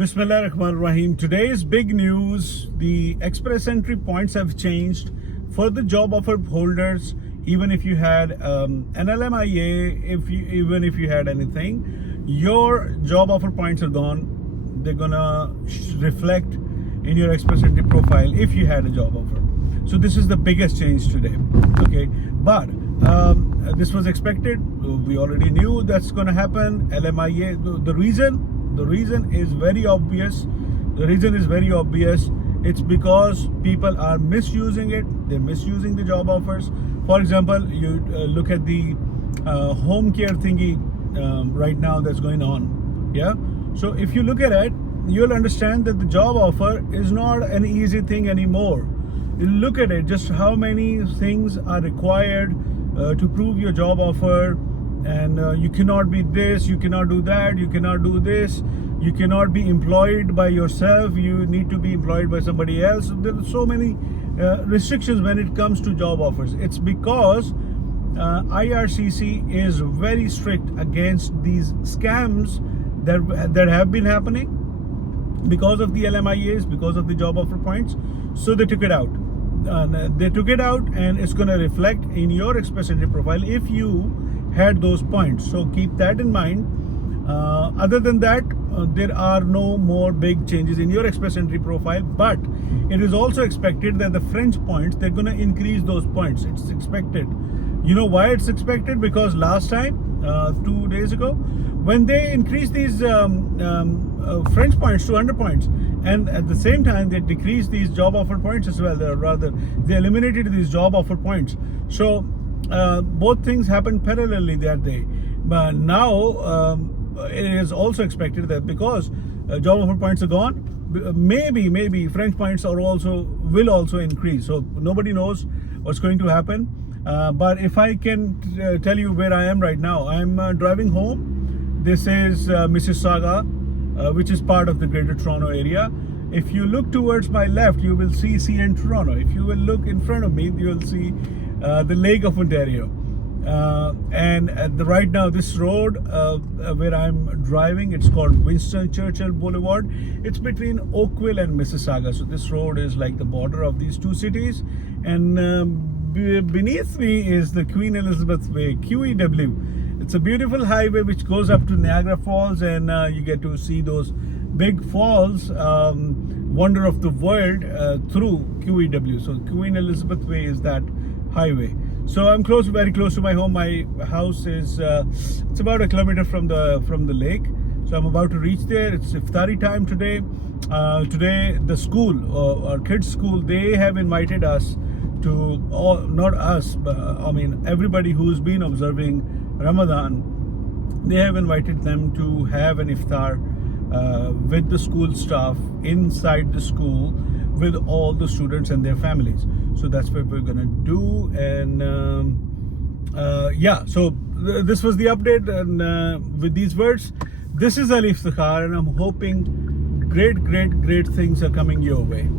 Bismillah ar-Rahman ar-Rahim. Today's big news: the express entry points have changed for the job offer holders. Even if you had an LMIA, even if you had anything, your job offer points are gone. They're gonna reflect in your express entry profile if you had a job offer. So this is the biggest change today. Okay, but this was expected. We already knew that's gonna happen. LMIA. The reason is very obvious. It's because people are misusing it. They're misusing the job offers. For example, you look at the home care thingy right now that's going on. Yeah. So if you look at it, you'll understand that the job offer is not an easy thing anymore. You look at it, just how many things are required to prove your job offer. And you cannot be this, you cannot do that, you cannot do this, you cannot be employed by yourself, you need to be employed by somebody else. There are so many restrictions when it comes to job offers. It's because IRCC is very strict against these scams that have been happening because of the LMIAs, because of the job offer points. So they took it out. And it's going to reflect in your express entry profile if you had those points. So keep that in mind. Other than that, there are no more big changes in your express entry profile, but it is also expected that the French points, they're going to increase those points. It's expected. You know why it's expected? Because last time, 2 days ago, when they increased these French points to 100 points, and at the same time they decreased these job offer points as well. They eliminated these job offer points. So both things happened parallelly that day. But now it is also expected that because job offer points are gone, maybe French points will also increase. So nobody knows what's going to happen. But if I can tell you where I am right now, I'm driving home. This is Mississauga, which is part of the Greater Toronto area. If you look towards my left, you will see CN Toronto. If you will look in front of me, you will see the Lake of Ontario. Right now, this road where I'm driving, it's called Winston Churchill Boulevard. It's between Oakville and Mississauga. So this road is like the border of these two cities. And beneath me is the Queen Elizabeth Way, QEW. It's a beautiful highway which goes up to Niagara Falls, and you get to see those big falls, wonder of the world, through QEW. So Queen Elizabeth Way is that highway. So I'm very close to my home. My house is it's about 1 kilometer from the lake. So I'm about to reach there. It's Iftari time today. Today the school, our kids' school, they have invited us to, not us, but I mean everybody who's been observing Ramadan. They have invited them to have an iftar with the school staff inside the school with all the students and their families. So that's what we're gonna do. And so this was the update. And with these words, this is Ali Iftikhar, and I'm hoping great things are coming your way.